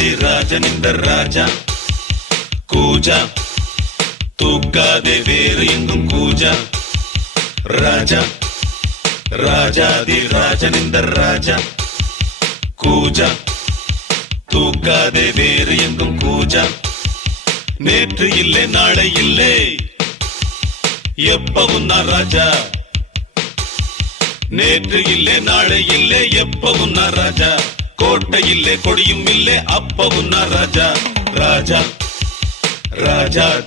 ராஜாதி ராஜன் இந்த ராஜா கூஜா தூக்காதே வேறு எங்கும் கூஜா ராஜா ராஜாதி ராஜன் இந்த ராஜா கூஜா தூக்காதே வேறு எங்கும் கூஜா நேற்று இல்லை நாளை இல்லை எப்பவும் நான் ராஜா நேற்று இல்லை நாளை இல்லை எப்பவும் நான் ராஜா கோட்டை இல்லை கொடியும் இல்லை அப்பவும் நான் ராஜா ராஜா ராஜா